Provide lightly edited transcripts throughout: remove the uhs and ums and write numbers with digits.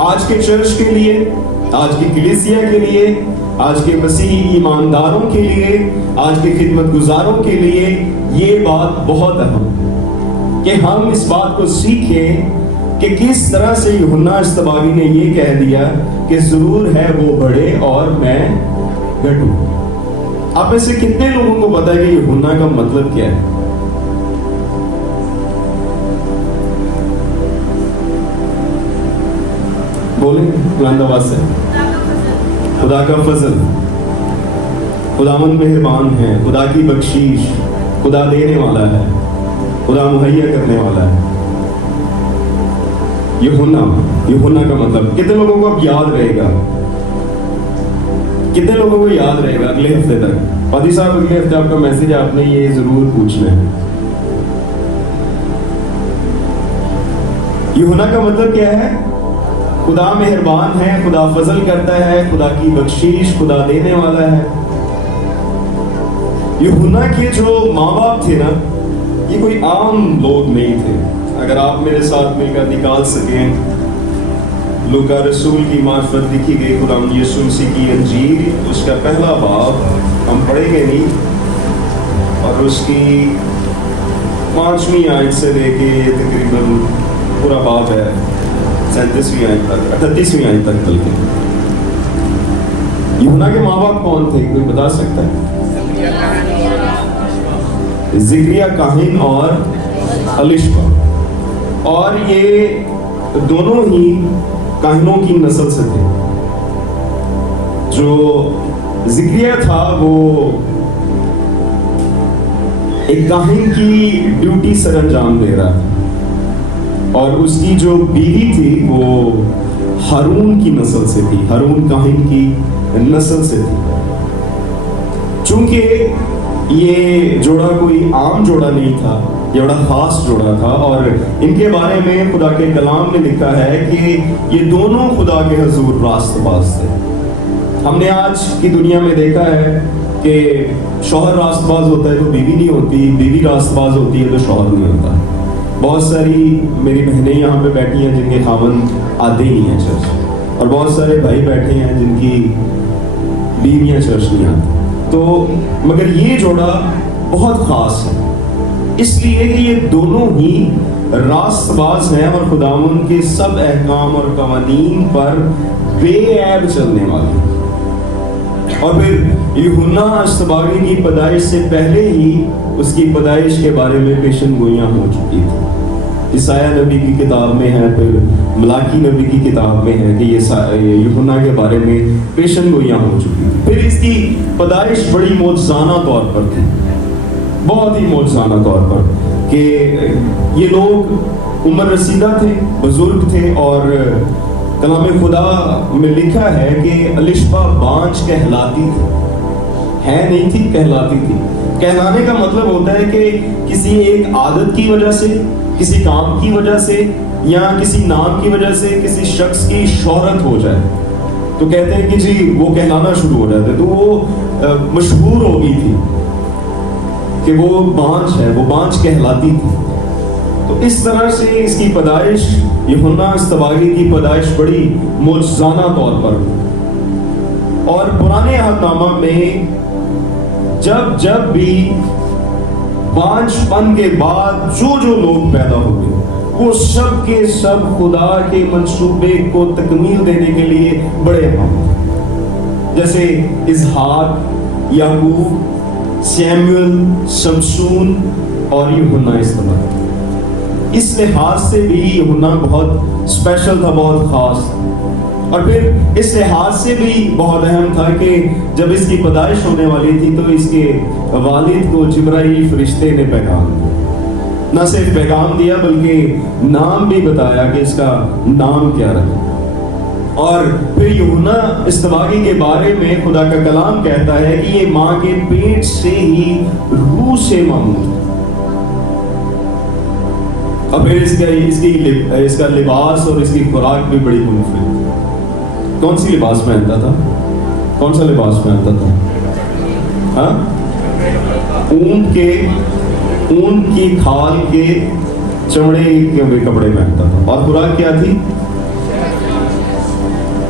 آج کے چرچ کے لیے، آج کی کلیسیا کے لیے، آج کے مسیحی ایمانداروں کے لیے، آج کے خدمت گزاروں کے لیے یہ بات بہت اہم ہے کہ ہم اس بات کو سیکھیں کہ کس طرح سے یوحنا اصطباغی نے یہ کہہ دیا کہ ضرور ہے وہ بڑھے اور میں گھٹوں۔ آپ میں سے کتنے لوگوں کو پتا ہے کہ یوحنا کا مطلب کیا ہے؟ بولیں بلند آواز سے۔ خدا کا فضل، خداوند مہربان ہے، خدا کی بخشش، خدا دینے والا ہے، خدا مہیا کرنے والا ہے۔ یوحنا کا مطلب کتنے لوگوں کو اب یاد رہے گا؟ کتنے لوگوں کو یاد رہے گا اگلے ہفتے تک؟ پادری صاحب اگلے ہفتے آپ کا میسج آپ نے یہ ضرور پوچھنا ہے۔ یوحنا کا مطلب کیا ہے؟ خدا مہربان ہے، خدا فضل کرتا ہے، خدا کی بخشش، خدا دینے والا ہے۔ یوحنا کے جو ماں باپ تھے نا، یہ کوئی عام لوگ نہیں تھے۔ اگر آپ میرے ساتھ مل کر نکال سکیں لوکا رسول کی معرفت لکھی گئی خداوند یسوع مسیح کی انجیل، اس کا پہلا باب ہم پڑھیں گے نہیں، اور اس کی 5ویں آیت سے لے کے تقریباً پورا باب ہے 37ویں آیت تک، 38ویں آیت تک بلکہ۔ یوحنا کے ماں باپ کون تھے؟ کوئی بتا سکتا ہے؟ زکریا کاہن اور الشبا، اور یہ دونوں ہی کاہنوں کی نسل سے تھے۔ جو زکریا تھا وہ ایک کاہن کی ڈیوٹی سر انجام دے رہا تھا، اور اس کی جو بیوی تھی وہ ہارون کی نسل سے تھی، ہارون کاہن کی نسل سے تھی۔ چونکہ یہ جوڑا کوئی عام جوڑا نہیں تھا، یہ بڑا خاص جوڑا تھا، اور ان کے بارے میں خدا کے کلام میں لکھا ہے کہ یہ دونوں خدا کے حضور راست باز تھے۔ ہم نے آج کی دنیا میں دیکھا ہے کہ شوہر راست باز ہوتا ہے تو بیوی نہیں ہوتی، بیوی راست باز ہوتی ہے تو شوہر نہیں ہوتا۔ بہت ساری میری بہنیں یہاں پہ بیٹھی ہیں جن کے خاوند آتے ہی نہیں ہیں چرچ، اور بہت سارے بھائی بیٹھے ہیں جن کی بیویاں چرچ نہیں آتی۔ تو مگر یہ جوڑا بہت خاص ہے، اس لیے کہ یہ دونوں ہی راست باز ہیں اور خداوند کے سب احکام اور قوانین پر بے عیب چلنے والے ہیں۔ اور پھر یوحنا اصطباغی کی پیدائش سے پہلے ہی اس کی پیدائش کے بارے میں پیشن گوئیاں ہو چکی تھی۔ عیسائیہ نبی کی کتاب میں ہے، پھر ملاکی نبی کی کتاب میں ہے کہ یہ یوحنا کے بارے میں پیشن گوئیاں ہو چکی تھی۔ پھر اس کی پیدائش بڑی معجزانہ طور پر تھی، بہت ہی معجزانہ طور پر، کہ یہ لوگ عمر رسیدہ تھے، بزرگ تھے، اور کلام خدا میں لکھا ہے کہ الشبا بانجھ کہلاتی تھی، ہے نہیں تھی، کہلاتی تھی۔ کہلانے کا مطلب ہوتا ہے کہ کسی ایک عادت کی وجہ سے، کسی کام کی وجہ سے، یا کسی نام کی وجہ سے کسی شخص کی شہرت ہو جائے تو کہتے ہیں کہ جی وہ کہلانا شروع ہو جاتا ہے، تو وہ مشہور ہو گئی تھی کہ وہ بانجھ ہے، وہ بانجھ کہلاتی تھی۔ تو اس طرح سے اس کی پیدائش، یوحنا اصطباغی کی پیدائش بڑی معجزانہ طور پر، اور پرانے عہد نامہ میں جب بھی بانجھ پن کے بعد جو لوگ پیدا ہوئے وہ سب کے سب خدا کے منصوبے کو تکمیل دینے کے لیے بڑے اہم تھے، جیسے اسحاق، یعقوب، سیموئل، شمشون اور یوحنا اصطباغی۔ اس لحاظ سے بھی یوحنا بہت اسپیشل تھا، بہت خاص، اور پھر اس لحاظ سے بھی بہت اہم تھا کہ جب اس کی پیدائش ہونے والی تھی تو اس کے والد کو جبرائیل فرشتے نے پیغام دیا، نہ صرف پیغام دیا بلکہ نام بھی بتایا کہ اس کا نام کیا رکھا۔ اور پھر یوحنا اصطباغی کے بارے میں خدا کا کلام کہتا ہے کہ یہ ماں کے پیٹ سے ہی روح سے معمول تھا، اور پھر اس کا لباس اور اس کی خوراک بھی بڑی منفرد تھی۔ کون سی لباس پہنتا تھا؟ کون سا لباس پہنتا تھا؟ ہاں، اونٹ کی کھال کے چمڑے کے کپڑے پہنتا تھا، اور خوراک کیا تھی؟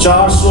400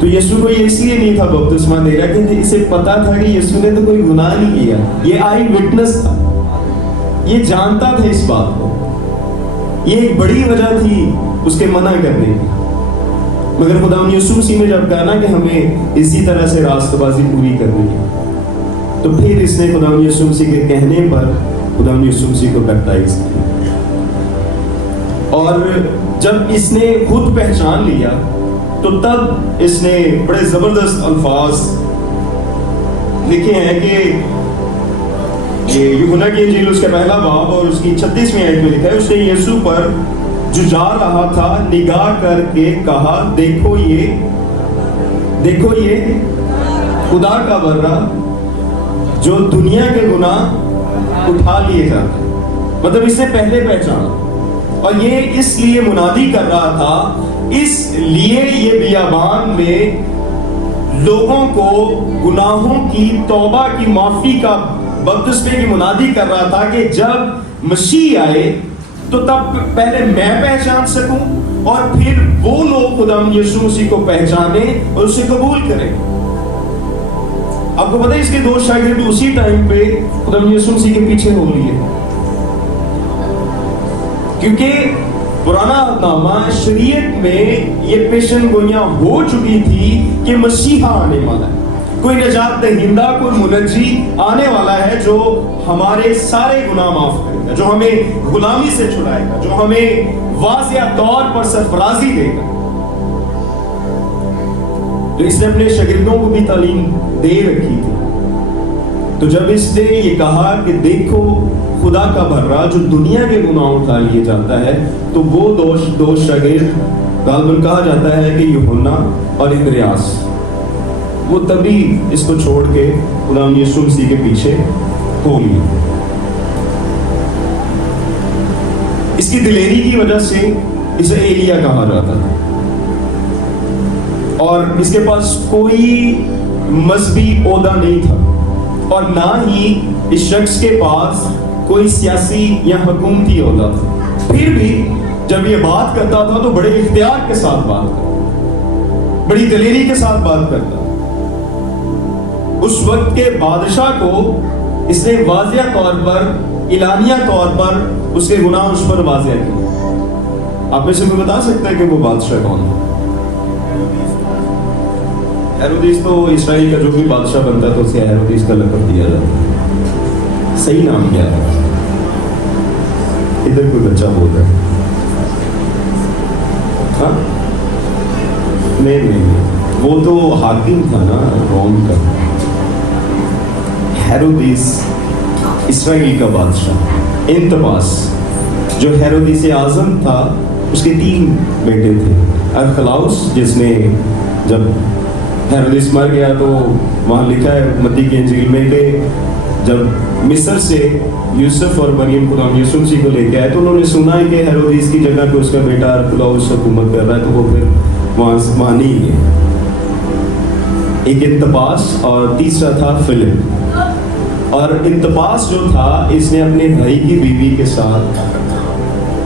تو یسوع کو یہ اس لیے نہیں تھا بپتسمہ دے رہا کہ اسے پتا تھا کہ یسوع نے تو کوئی گناہ نہیں کیا. یہ آئی وٹنس تھا, یہ جانتا تھا اس بات کو. یہ ایک بڑی وجہ تھی اس کے منع کرنے کی. مگر خدا یسوع مسیح نے جب کہا نا کہ ہمیں اسی طرح سے راستہ بازی پوری کرنی ہے, تو پھر اس نے خدا یسوع مسیح کے کہنے پر خدا یسوع مسیح کو بیپٹائز کیا. اور جب اس نے خود پہچان لیا تو تب اس نے بڑے زبردست الفاظ لکھے ہیں کہ یوحنا کی انجیل اس کا پہلا باب اور اس کی 36ویں آیت میں لکھا ہے, اس نے یسوع پر جو جا رہا تھا نگاہ کر کے کہا, دیکھو یہ خدا کا برہ جو دنیا کے گناہ اٹھا لیے جاتے. مطلب اس نے پہلے پہچانا, اور یہ اس لیے منادی کر رہا تھا, اس لیے یہ بیابان میں لوگوں کو گناہوں کی توبہ کی معافی کا بپتسمے کی منادی کر رہا تھا کہ جب مسیح آئے تو تب پہلے میں پہچان سکوں اور پھر وہ لوگ خدا یسوع مسیح کو پہچانے اور اسے قبول کریں. آپ کو پتہ ہے اس کے 2 شاگرد اسی ٹائم پہ خدا یسوع مسیح کے پیچھے ہو لیے, کیونکہ پرانا نامہ شریعت میں یہ پیشن گوئیاں ہو چکی تھی کہ مسیحا آنے والا ہے, کوئی نجات دہندہ, کوئی منجی آنے والا ہے جو ہمارے سارے گناہ معاف کرے گا, جو ہمیں غلامی سے چھڑائے گا, جو ہمیں واضح طور پر سرفرازی دے گا. تو اس نے اپنے شاگردوں کو بھی تعلیم دے رکھی تھی. تو جب اس نے یہ کہا کہ دیکھو خدا کا برہ جو دنیا کے گناہ اٹھا لیے جاتا ہے, تو وہ دو شاگرد غالباً کہا جاتا ہے کہ یوحنا اور اندریاس, وہ تبھی اس کو چھوڑ کے خدا یسوع مسیح کے پیچھے ہو گئے. اس کی دلیری کی وجہ سے اسے ایلیا کہا جاتا تھا, اور اس کے پاس کوئی مذہبی عہدہ نہیں تھا, اور نہ ہی اس شخص کے پاس کوئی سیاسی یا حکومتی عہدہ تھا. پھر بھی جب یہ بات کرتا تھا تو بڑے اختیار کے ساتھ بات کرتا, بڑی دلیری کے ساتھ بات کرتا. اس وقت کے بادشاہ کو اس نے واضح طور پر, اعلانیہ طور پر اس کے گناہ اس پر واضح کیے. آپ میں سے کوئی بتا سکتا ہے کہ وہ بادشاہ کون ہے؟ ہیرودیس تو اسرائیل کا جو بھی بادشاہ بنتا ہے تو اسے ہیرودیس کا لقب دیا جاتا ہے. صحیح نام کیا ہے؟ ادھر کوئی بچہ بول رہا ہے. ہاں نہیں, وہ تو حاکم تھا نا روم کا. ہیرودیس اسرائیل کا بادشاہ. انتباس جو ہیرودیس اعظم تھا اس کے 3 بیٹے تھے. ارخلاؤس جس نے جب ہیرودیس مر گیا تو وہاں لکھا ہے متی کی انجیل میں کہ جب مصر سے یوسف اور مریم خدا یسوع مسیح کو لے کے آئے تو انہوں نے سنا ہے کہ ہیرودیس کی جگہ پہ اس کا بیٹا ارخلاؤس حکومت کر رہا ہے, تو وہ پھر وہاں نہیں گئے. ایک انتباس اور تیسرا تھا فلپ. اور انتباس جو تھا اس نے اپنے بھائی کی بیوی کے ساتھ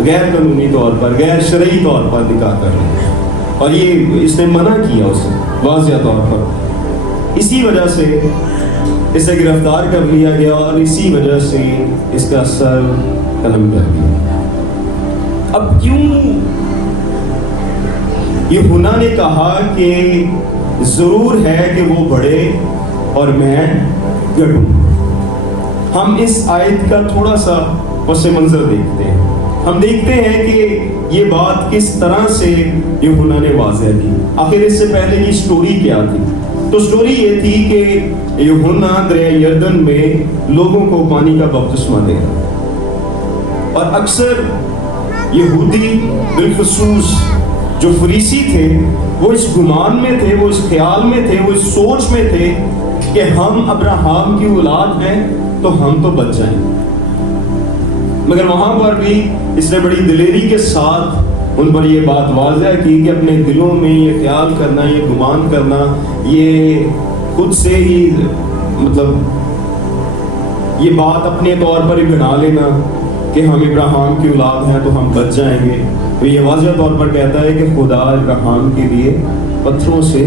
غیر قانونی طور پر, غیر شرعی طور پر نکاح کر لیا, اور یہ اس نے منع کیا اسے واضح طور پر. اسی وجہ سے اسے گرفتار کر لیا گیا اور اسی وجہ سے اس کا سر قلم کر دیا. اب کیوں یوحنا نے کہا کہ ضرور ہے کہ وہ بڑے اور میں گھٹوں؟ ہم اس آیت کا تھوڑا سا پس منظر دیکھتے ہیں. ہم دیکھتے ہیں کہ یہ بات کس طرح سے یوحنا نے واضح کی. آخر اس سے پہلے کی سٹوری کیا تھی؟ تو سٹوری یہ تھی کہ یوحنا دریا یردن میں لوگوں کو پانی کا بپتسمہ دے رہا, اور اکثر یہودی بالخصوص جو فریسی تھے وہ اس گمان میں تھے, وہ اس خیال میں تھے, وہ اس سوچ میں تھے کہ ہم ابراہیم کی اولاد ہیں تو ہم تو بچ جائیں. مگر وہاں پر بھی اس نے بڑی دلیری کے ساتھ ان پر یہ بات واضح کی کہ اپنے دلوں میں یہ خیال کرنا, یہ گمان کرنا, یہ خود سے ہی مطلب یہ بات اپنے طور پر ہی بنا لینا کہ ہم ابراہیم کی اولاد ہیں تو ہم بچ جائیں گے, تو یہ واضح طور پر کہتا ہے کہ خدا ابراہیم کے لیے پتھروں سے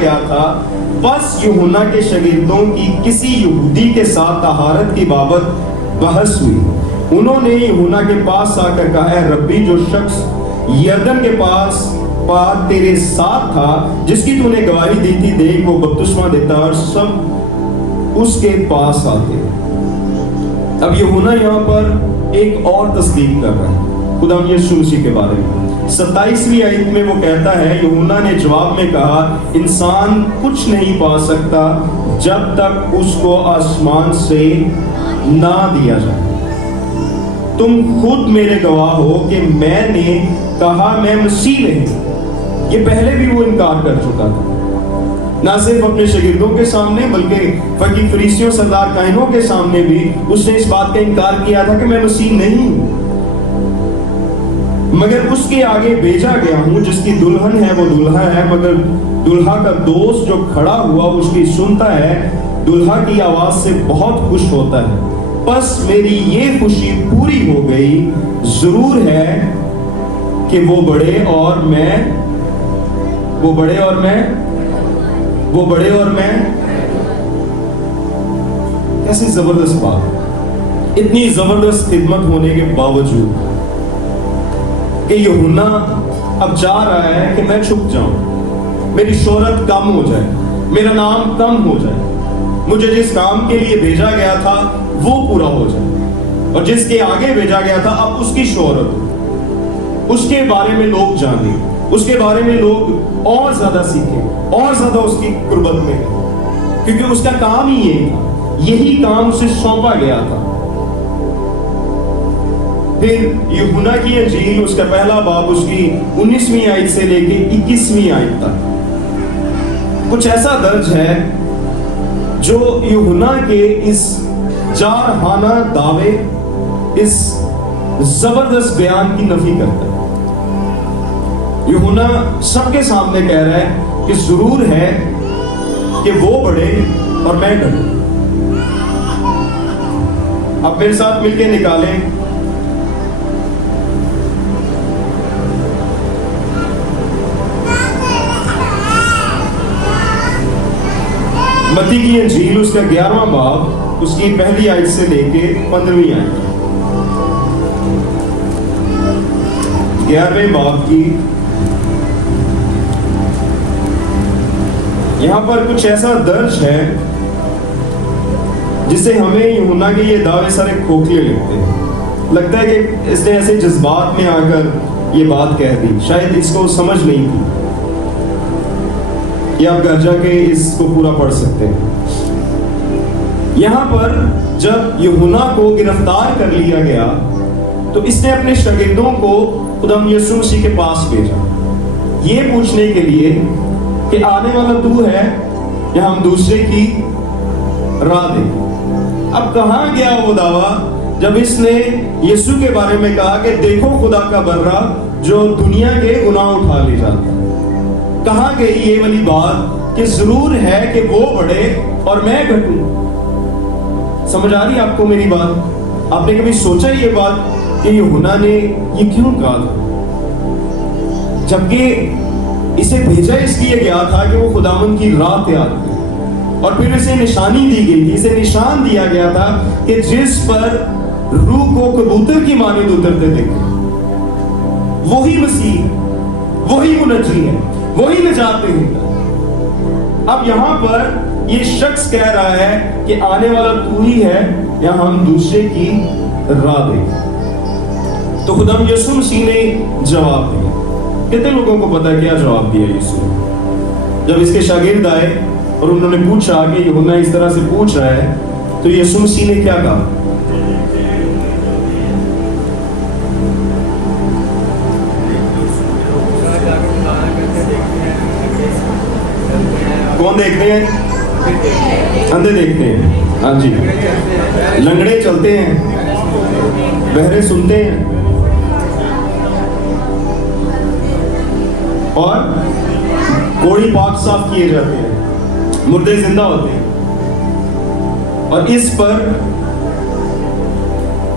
گیا تھا، بس یوحنا کے شاگردوں کی کسی یہودی کے ساتھ طہارت کی بابت بحث ہوئی۔ انہوں نے یوحنا کے پاس آ کر کہا، اے ربی، جو شخص یردن کے پاس تیرے ساتھ تھا، جس کی تو نے گواہی دی تھی، دیکھ وہ بپتسمہ دیتا اور سب اس کے پاس آتے۔ اب یوحنا یہاں پر ایک اور تصدیق کر رہا ہے خدا یسوع مسیح کے بارے میں۔ 27ویں آیت میں وہ کہتا ہے، یوحنا نے جواب میں کہا، انسان کچھ نہیں پا سکتا جب تک اس کو آسمان سے نہ دیا جائے۔ تم خود میرے گواہ ہو کہ میں نے کہا میں مسیح نہیں۔ یہ پہلے بھی وہ انکار کر چکا تھا، نہ صرف اپنے شاگردوں کے سامنے بلکہ فقیہ فریسیوں سردار کاہنوں کے سامنے بھی اس نے اس بات کا انکار کیا تھا کہ میں مسیح نہیں ہوں، مگر اس کے آگے بھیجا گیا ہوں۔ جس کی دلہن ہے وہ دلہا ہے، مگر دلہا کا دوست جو کھڑا ہوا اس کی سنتا ہے، دلہا کی آواز سے بہت خوش ہوتا ہے۔ بس میری یہ خوشی پوری ہو گئی، ضرور ہے کہ وہ بڑے اور میں کیسی زبردست بات، اتنی زبردست خدمت ہونے کے باوجود کہ یوحنا اب چاہ رہا ہے کہ میں چھپ جاؤں، میری شہرت کم ہو جائے، میرا نام کم ہو جائے، مجھے جس کام کے لیے بھیجا گیا تھا وہ پورا ہو جائے، اور جس کے آگے بھیجا گیا تھا اب اس کی شہرت ہو، اس کے بارے میں لوگ جانیں، اس کے بارے میں لوگ اور زیادہ سیکھیں، اور زیادہ اس کی قربت میں ہیں، کیونکہ اس کا کام ہی یہی تھا، یہی کام اسے سونپا گیا تھا۔ پھر یوحنا کی انجیل اس کا پہلا باب اس کی 19ویں آیت سے لے کے 21ویں آیت تک کچھ ایسا درج ہے جو یوحنا کے اس جارحانہ دعوے، اس زبردست بیان کی نفی کرتا ہے۔ یوحنا سب کے سامنے کہہ رہا ہے کہ ضرور ہے کہ وہ بڑھے اور میں گھٹوں۔ اب میرے ساتھ مل کے نکالیں متی کی انجیل اس کا 11واں باب اس کی پہلی آیت سے لے کے 15ویں آیت، 11ویں باب کی یہاں پر کچھ ایسا درج ہے جس سے ہمیں یوحنا کے یہ دعوے سارے کھوکھلے لگتے ہیں کہ اس نے ایسے جذبات میں آ کر یہ بات کہہ دی، شاید اس کو سمجھ نہیں تھی، یا آپ گھر جا کے اس کو پورا پڑھ سکتے ہیں۔ یہاں پر جب یوحنا کو گرفتار کر لیا گیا تو اس نے اپنے شاگردوں کو خدا یسوع مسیح کے پاس بھیجا، یہ پوچھنے کے لیے کہ آنے والا تو ہے یا ہم دوسرے کی راہ دیں۔ اب کہاں گیا وہ دعویٰ جب اس نے یسوع کے بارے میں کہا کہ دیکھو خدا کا برہ جو دنیا کے گناہ اٹھا لے جاتا ہے؟ کہاں گئی یہ والی بات کہ ضرور ہے کہ وہ بڑھے اور میں گھٹوں؟ سمجھ آ رہی ہے آپ کو میری بات؟ آپ نے کبھی سوچا یہ بات کہ یوحنا نے یہ کیوں کہا تھا، جبکہ اسے بھیجا اس لیے گیا تھا کہ وہ خداوند کی راہ تیار کرے، اور پھر اسے نشانی دی گئی تھی، اسے نشان دیا گیا تھا کہ جس پر روح کو کبوتر کی مانند اترتے دیکھے وہی مسیح، وہی منجی ہے، وہی نجات دے گا۔ اب یہاں پر یہ شخص کہہ رہا ہے کہ آنے والا تو ہی ہے یا ہم دوسرے کی راہ دیں؟ تو خدا یسوع مسیح نے جواب دیا۔ کتنے لوگوں کو پتا کیا جواب دیا یسوع؟ جب اس کے شاگرد آئے اور انہوں نے پوچھا کہ یوحنا اس طرح سے پوچھ رہا ہے تو یسوع مسیح نے کیا کہا؟ کون دیکھتے ہیں؟ اندھے دیکھتے ہیں، ہاں جی، لنگڑے چلتے ہیں، بہرے سنتے ہیں، اور کوڑی پاک صاف کیے جاتے ہیں، مردے زندہ ہوتے ہیں۔ اور اس پر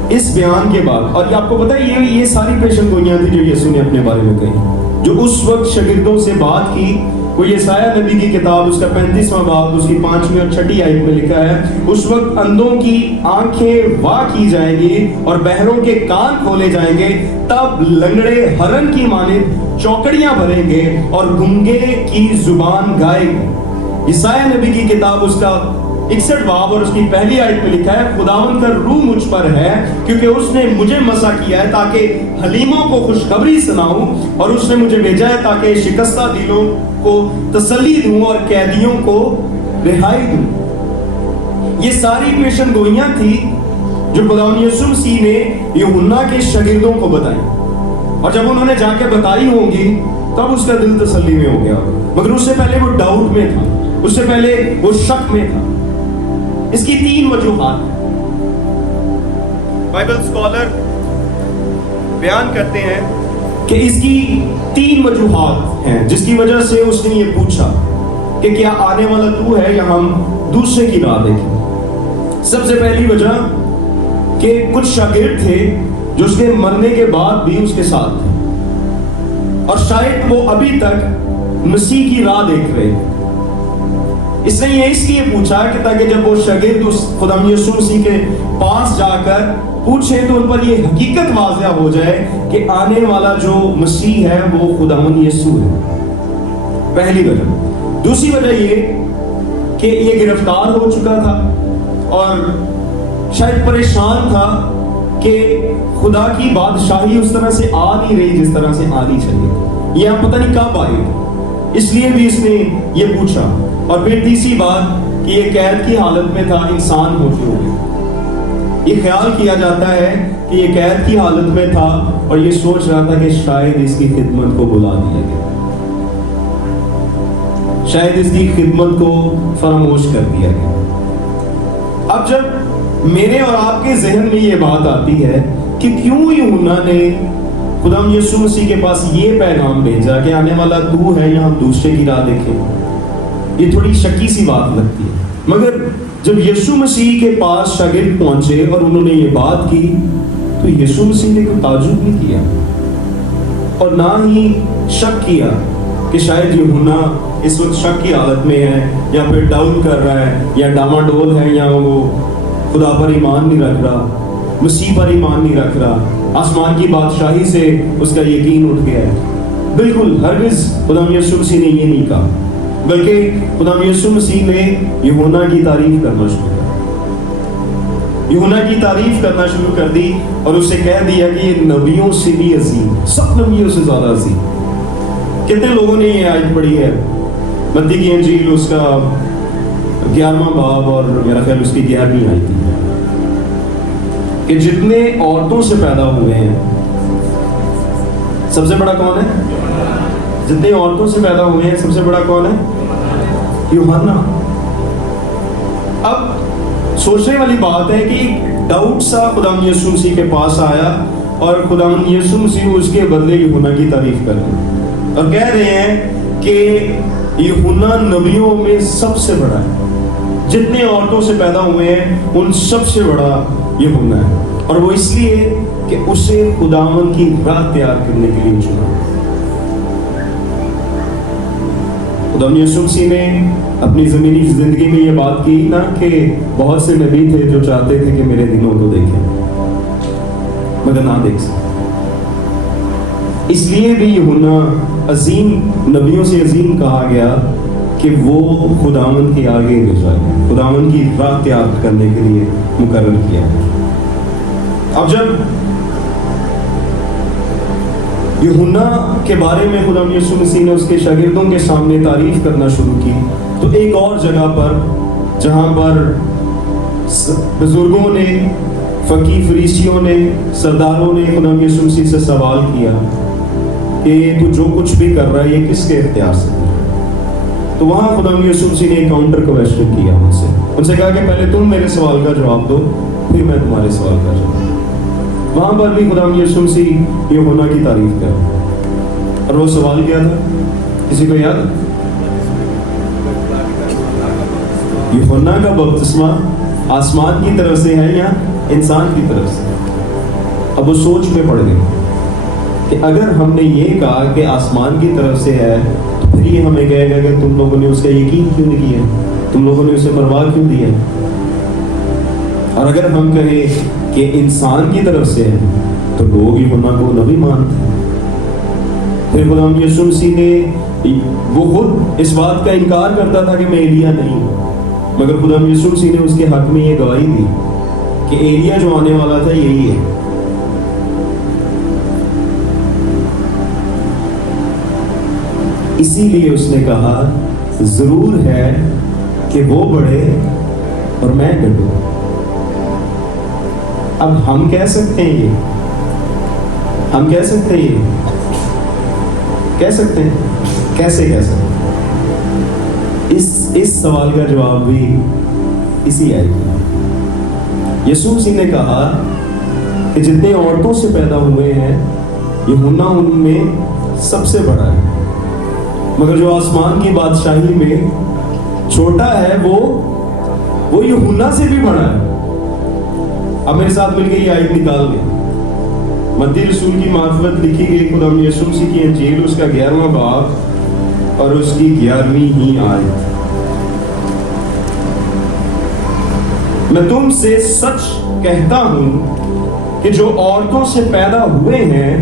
اس بیان کے بعد، اور آپ کو پتہ ہے یہ ساری پیشن گوئیاں تھی جو یسوع نے اپنے بارے میں کہی، جو اس وقت شاگردوں سے بات کی، وہ یسایہ نبی کی کتاب اس کا 35واں باب اس کی 5ویں اور 6ٹھی آیت میں لکھا ہے، اس وقت اندھوں کی آنکھیں وا کی جائیں گی اور بہروں کے کان کھولے جائیں گے، تب لنگڑے ہرن کی مانند چوکڑیاں بھریں گے اور گونگے کی زبان گائے گی۔ یسایہ نبی کی کتاب اس کا 61 باب اور اس کی پہلی آیت میں لکھا ہے، خداوند کا روح مجھ پر ہے کیونکہ اس نے مجھے مسح کیا ہے تاکہ حلیموں کو خوشخبری سناؤں، اور اس نے مجھے بھیجا ہے تاکہ شکستہ دلوں کو تسلی دوں اور قیدیوں کو رہائی دوں۔ یہ ساری پیشن گوئیاں تھی جو خداوند یسوع مسیح نے یوحنا کے شاگردوں کو بتائی، اور جب انہوں نے جا کے بتائی ہوں گی تب اس کا دل تسلی میں ہو گیا، مگر اس سے پہلے وہ ڈاؤٹ میں تھا، اس سے پہلے وہ شک میں تھا۔ اس کی 3 وجوہات ہیں۔ بائبل اسکالر بیان کرتے ہیں کہ اس کی 3 وجوہات ہیں جس کی وجہ سے اس نے یہ پوچھا کہ کیا آنے والا تو ہے یا ہم دوسرے کی راہ دیکھیں۔ سب سے پہلی وجہ کہ کچھ شاگرد تھے جو اس کے مرنے کے بعد بھی اس کے ساتھ تھے، اور شاید وہ ابھی تک مسیح کی راہ دیکھ رہے تھے۔ اس نے یہ اس لیے پوچھا کہ تاکہ جب وہ شاگرد اس خدا یسوع مسیح کے پاس جا کر پوچھیں تو ان پر یہ حقیقت واضح ہو جائے کہ آنے والا جو مسیح ہے وہ خداوند یسوع ہے۔ پہلی وجہ۔ دوسری وجہ یہ کہ یہ گرفتار ہو چکا تھا اور شاید پریشان تھا کہ خدا کی بادشاہی اس طرح سے آ نہیں رہی جس طرح سے آنی چاہیے، یہ پتہ نہیں کب آئے گی، اس لیے بھی اس نے یہ پوچھا۔ اور پھر تیسری بات کہ یہ قید کی حالت میں تھا، انسان ہو کے ہو گیا۔ یہ خیال کیا جاتا ہے کہ یہ قید کی حالت میں تھا اور یہ سوچ رہا تھا کہ شاید اس کی خدمت کو بلا دیا گیا، شاید اس کی خدمت کو فراموش کر دیا گیا۔ اب جب میرے اور آپ کے ذہن میں یہ بات آتی ہے کہ کیوں یوحنا نے خدا یسوع مسیح کے پاس یہ پیغام بھیجا کہ آنے والا تو ہے یا ہم دوسرے کی راہ دیکھیں، یہ تھوڑی شکی سی بات لگتی ہے۔ مگر جب یسوع مسیح کے پاس شاگرد پہنچے اور انہوں نے یہ بات کی تو یسوع مسیح نے کوئی تعجب نہیں کیا اور نہ ہی شک کیا کہ شاید یوحنا اس وقت شک کی حالت میں ہے یا پھر ڈاؤٹ کر رہا ہے یا ڈاماڈول ہے یا وہ خدا پر ایمان نہیں رکھ رہا، مسیح پر ایمان نہیں رکھ رہا، آسمان کی بادشاہی سے اس کا یقین اٹھ گیا ہے۔ بالکل ہرگز خدا یسوع مسیح نے یہ نہیں کہا، بلکہ خدا یسوع مسیح نے یوحنا کی تعریف کرنا شروع کر دی، یوحنا کی تعریف کرنا شروع کر دی اور اسے کہہ دیا کہ یہ نبیوں سے بھی عظیم، سب نبیوں سے زیادہ عظیم۔ کتنے لوگوں نے یہ آیت پڑھی ہے؟ متی کی انجیل اس کا 11واں باب اور میرا خیال اس کی 11ویں آیت تھی کہ جتنے عورتوں سے پیدا ہوئے ہیں، سب سے بڑا کون ہے؟ جتنے عورتوں سے پیدا ہوئے ہیں سب سے بڑا کون ہے؟ یوحنا۔ اب سوچنے والی بات ہے کہ ڈاؤٹ سا خدا یسوع مسیح کے پاس آیا اور خدا یسوع مسیح اس کے بدلے یوحنا کی تعریف کر رہے اور کہہ رہے ہیں کہ یوحنا نبیوں میں سب سے بڑا ہے، جتنے عورتوں سے پیدا ہوئے ہیں ان سب سے بڑا یوحنا ہے، اور وہ اس لیے کہ اسے خداوند کی راہ تیار کرنے کے لیے چنا۔ خدا یسوع مسیح نے اپنی زمینی زندگی میں یہ بات کی نا کہ بہت سے نبی تھے جو چاہتے تھے کہ میرے دنوں کو دیکھیں مگر نہ دیکھ سکے، اس لیے بھی یوحنا عظیم نبیوں سے عظیم کہا گیا کہ وہ خداوند کے آگے بھیجا گیا، خداوند کی راہ تیار کرنے کے لیے مقرر کیا گیا۔ اب جب یوحنا کے بارے میں خدا یسوع مسیح نے اس کے شاگردوں کے سامنے تعریف کرنا شروع کی تو ایک اور جگہ پر جہاں پر بزرگوں نے، فقی فریسیوں نے، سرداروں نے خدا یسوع مسیح سے سوال کیا کہ تو جو کچھ بھی کر رہا ہے یہ کس کے اختیار سے؟ تو وہاں خدا یسوع مسیح نے ایک کاؤنٹر کویسچن کیا ان سے کہا کہ پہلے تم میرے سوال کا جواب دو پھر میں تمہارے سوال کا جواب دوں۔ وہاں پر بھی خدا یسوع مسیح یوحنا کی تعریف کر، اور وہ سوال کیا تھا کسی کو یاد؟ یوحنا کا بپتسمہ آسمان کی طرف سے ہے یا انسان کی طرف سے؟ اب وہ سوچ میں پڑ گئے کہ اگر ہم نے یہ کہا کہ آسمان کی طرف سے ہے تو پھر یہ ہمیں کہے گا کہ تم لوگوں نے اس کا یقین کیوں نہیں کیا، تم لوگوں نے اسے مروا کیوں دیا. اور اگر ہم کہیں کہ انسان کی طرف سے ہے تو لوگ یوحنا کو نبی مانتے ہیں. پھر خدا یسوع مسیح نے وہ خود اس بات کا انکار کرتا تھا کہ میں ایلیا نہیں ہوں، مگر خدا یسوع مسیح نے اس کے حق میں یہ گواہی دی کہ ایلیا جو آنے والا تھا یہی ہے. اسی لیے اس نے کہا ضرور ہے کہ وہ بڑھے اور میں گھٹوں. اب ہم کہہ سکتے ہیں یہ، ہم کہہ سکتے ہیں یہ، کہہ سکتے ہیں، کیسے کہہ سکتے ہیں؟ اس سوال کا جواب بھی اسی آیت میں. یسوع مسیح نے کہا کہ جتنے عورتوں سے پیدا ہوئے ہیں یوحنا ان میں سب سے بڑا ہے، مگر جو آسمان کی بادشاہی میں چھوٹا ہے وہ یوحنا سے بھی بڑا ہے. اب میرے ساتھ مل کے یہ آیت نکال دیں. متی رسول کی معرفت لکھی گئی خدا یسوع مسیح کی انجیل اس کا 11واں باب اور اس کی 11ویں ہی آیت. میں تم سے سچ کہتا ہوں کہ جو عورتوں سے پیدا ہوئے ہیں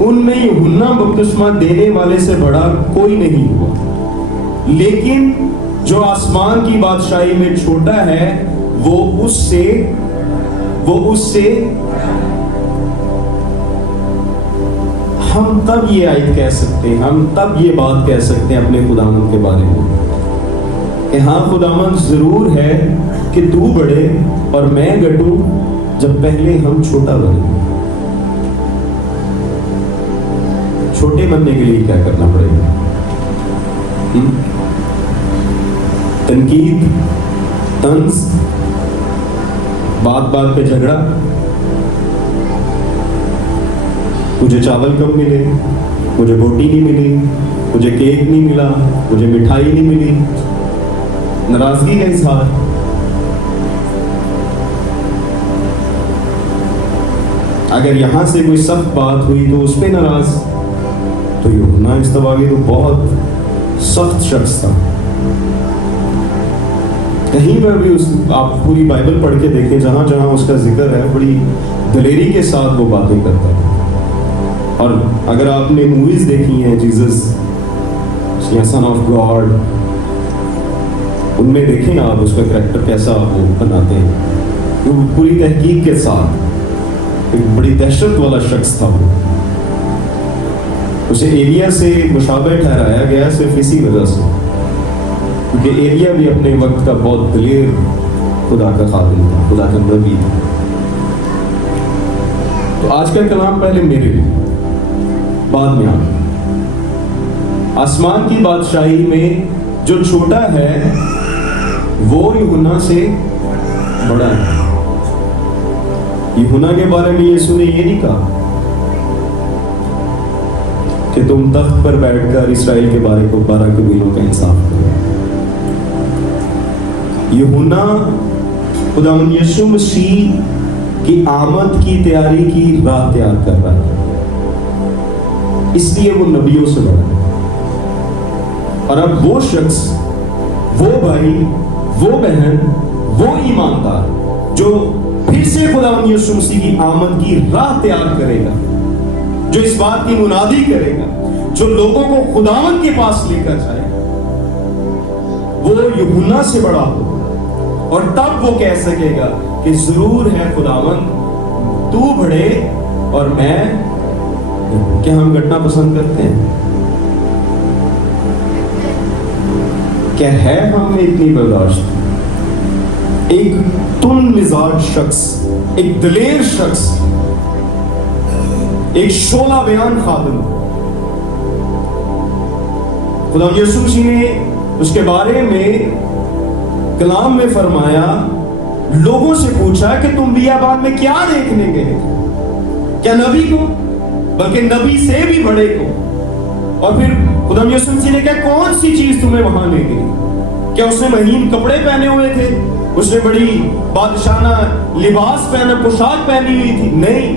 ان میں یوحنا بپتسمہ دینے والے سے بڑا کوئی نہیں ہوا، لیکن جو آسمان کی بادشاہی میں چھوٹا ہے وہ اس سے ہم تب یہ آیت کہہ سکتے ہیں، ہم تب یہ بات کہہ سکتے ہیں اپنے خداوند کے بارے میں کہ ہاں خداوند ضرور ہے کہ تو بڑھے اور میں گھٹوں، جب پہلے ہم چھوٹا بنے. چھوٹے بننے کے لیے کیا کرنا پڑے گا؟ تنقید، طنز، بات بات پہ جھگڑا، مجھے چاول کم ملے، مجھے روٹی نہیں ملی، مجھے کیک نہیں ملا، مجھے مٹھائی نہیں ملی، ناراضگی کا اظہار. اگر یہاں سے کوئی سخت بات ہوئی تو اس پہ ناراض، تو یوحنا استباغی تو بہت سخت شخص تھا. کہیں پر بھی آپ پوری بائبل پڑھ کے دیکھیں، جہاں جہاں اس کا ذکر ہے بڑی دلیری کے ساتھ وہ باتیں کرتا ہے. اور اگر آپ نے موویز دیکھی ہیں جیزس یا سن آف گاڈ، ان میں دیکھیں آپ اس کا کریکٹر کیسا وہ بناتے ہیں. وہ پوری تحقیق کے ساتھ ایک بڑی دہشت والا شخص تھا. وہ اسے ایلیا سے مشابہ ٹھہرایا گیا صرف اسی وجہ سے کیونکہ ایلیا بھی اپنے وقت کا بہت دلیر خدا کا خادم تھا، خدا کا نبی تھا. تو آج کا کلام پہلے میرے لیے، بعد میں آسمان کی بادشاہی میں جو چھوٹا ہے وہ یوحنا سے بڑا ہے. یوحنا کے بارے میں یسوع نے یہ نہیں کہا کہ تم تخت پر بیٹھ کر اسرائیل کے بارے کو 12 قبیلوں کا انصاف کرو. یوحنا خداوند یسوع مسیح کی آمد کی تیاری کی راہ تیار کر رہا ہے، اس لیے وہ نبیوں سے بڑا ہے. اور اب وہ شخص، وہ بھائی، وہ بہن، وہ ایماندار جو پھر سے خداوند یسوع مسیح کی آمد کی راہ تیار کرے گا، جو اس بات کی منادی کرے گا، جو لوگوں کو خداوند کے پاس لے کر جائے گا، وہ یوحنا سے بڑا ہو. اور تب وہ کہہ سکے گا کہ ضرور ہے خداوند تو بڑھے اور میں. کیا ہم گھٹنا پسند کرتے ہیں؟ کیا ہے ہم میں اتنی برداشت؟ ایک تند مزاج شخص، ایک دلیر شخص، ایک شعلہ بیان خادم، خدا یسوع مسیح نے اس کے بارے میں کلام میں فرمایا، لوگوں سے پوچھا کہ تم بیابان میں کیا دیکھنے گئے؟ کیا نبی کو؟ بلکہ نبی سے بھی بڑے کو. اور پھر خدا یسوع مسیح نے کہا کون سی چیز تمہیں وہاں لے گئی؟ کیا اس نے مہین کپڑے پہنے ہوئے تھے؟ اس نے بڑی بادشاہانہ لباس پہنا، پوشاک پہنی ہوئی تھی؟ نہیں.